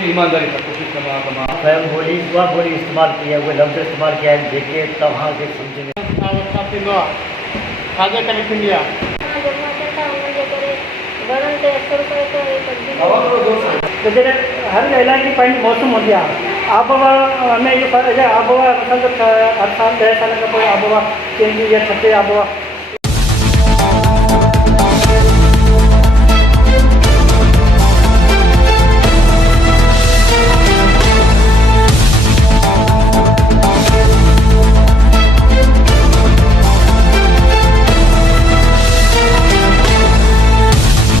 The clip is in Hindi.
पूरी ईमानदारी सां कोशिशि कंदो आहियां त मां स्वयं ॿोली उहा ॿोली इस्तेमालु कई आहे, उहे लफ़्ज़ इस्तेमालु कया आहिनि जेके तव्हांखे सम्झ में छा थींदो आहे, छाजे करे थींदी आहे? तो जैसे हर इलाके की पंहिंजी मौसम होती है। आबहवा में ये आबहवा मतलब हर साल 10 साल का कोई आबहवा चेंज या छठे आबहवा